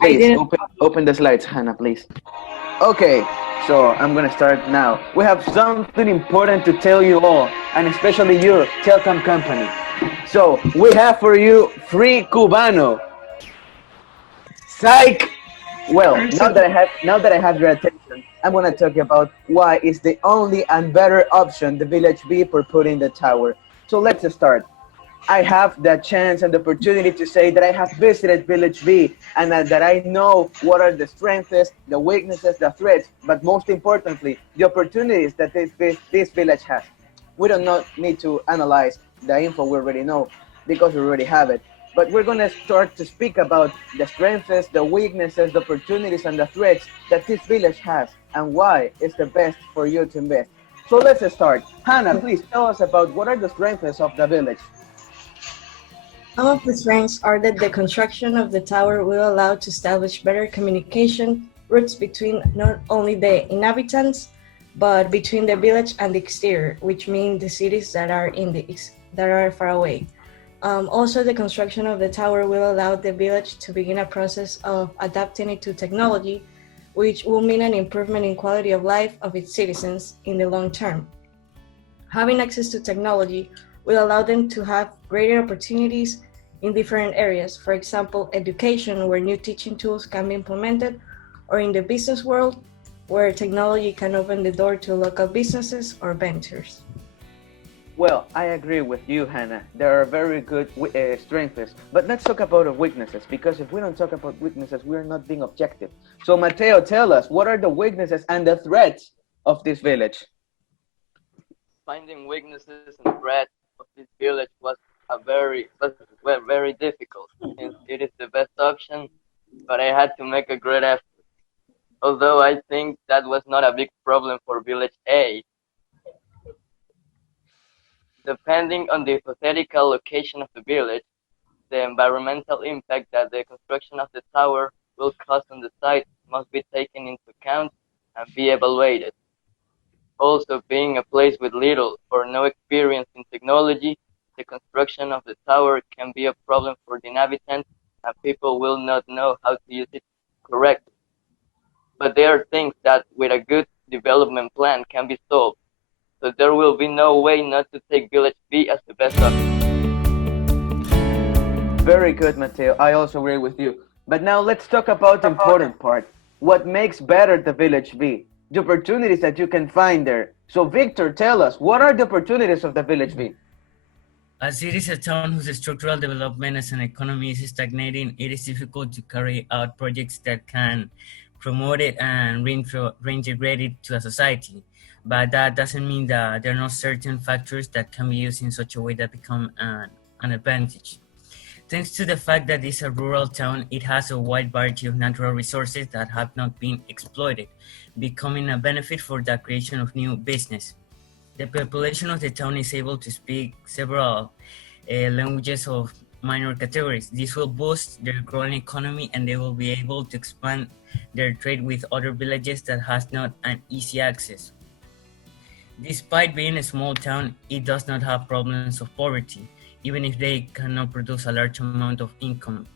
I Please didn't. open the slides, Hannah, please. Okay, so I'm gonna start now. We have something important to tell you all, and especially you, telecom company. So we have for you free Cubano. Psych. Well, now that I have your attention, I'm gonna talk about why is the only and better option the Village B for putting the tower. So let's start. I have the chance and the opportunity to say that I have visited Village B and that I know what are the strengths, the weaknesses, the threats, but most importantly, the opportunities that this village has. We don't not need to analyze the info we already know because we already have it. But we're going to start to speak about the strengths, the weaknesses, the opportunities, and the threats that this village has and why it's the best for you to invest. So let's start. Hannah, please tell us about what are the strengths of the village. Some of the strengths are that the construction of the tower will allow to establish better communication routes between not only the inhabitants, but between the village and the exterior, which means the cities that are that are far away. Also, the construction of the tower will allow the village to begin a process of adapting it to technology, which will mean an improvement in quality of life of its citizens in the long term. Having access to technology will allow them to have greater opportunities in different areas. For example, education, where new teaching tools can be implemented, or in the business world, where technology can open the door to local businesses or ventures. Well, I agree with you, Hannah. There are very good strengths, but let's talk about the weaknesses, because if we don't talk about weaknesses, we are not being objective. So, Mateo, tell us, what are the weaknesses and the threats of this village? Finding weaknesses and threats of this village was very difficult, since it is the best option, but I had to make a great effort. Although I think that was not a big problem for village A. Depending on the hypothetical location of the village, the environmental impact that the construction of the tower will cause on the site must be taken into account and be evaluated. Also, being a place with little or no experience in technology, the construction of the tower can be a problem for the inhabitants and people will not know how to use it correctly. But there are things that with a good development plan can be solved. So there will be no way not to take Village B as the best option. Very good, Mateo. I also agree with you. But now let's talk about the important part. What makes better the Village B? The opportunities that you can find there. So, Victor, tell us, what are the opportunities of the Village B? As it is a town whose structural development as an economy is stagnating, it is difficult to carry out projects that can promote it and reintegrate it to a society. But that doesn't mean that there are no certain factors that can be used in such a way that become an advantage. Thanks to the fact that it's a rural town, it has a wide variety of natural resources that have not been exploited, becoming a benefit for the creation of new business. The population of the town is able to speak several languages of minor categories. This will boost their growing economy and they will be able to expand their trade with other villages that has not an easy access. Despite being a small town, it does not have problems of poverty, even if they cannot produce a large amount of income.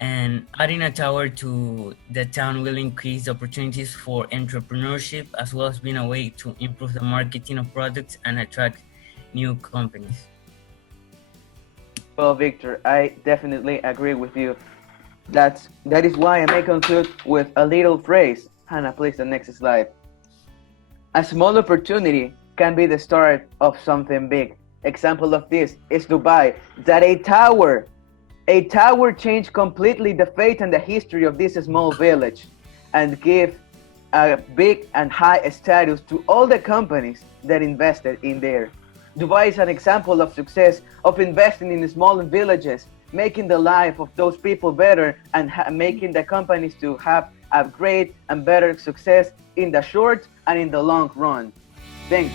And adding a tower to the town will increase the opportunities for entrepreneurship, as well as being a way to improve the marketing of products and attract new companies. Well, Victor, I definitely agree with you. That is why I may conclude with a little phrase. Hannah, please, the next slide. A small opportunity can be the start of something big. Example of this is Dubai, that a tower changed completely the fate and the history of this small village and give a big and high status to all the companies that invested in there. Dubai is an example of success of investing in small villages, making the life of those people better and making the companies to have a great and better success in the short and in the long run. Thanks.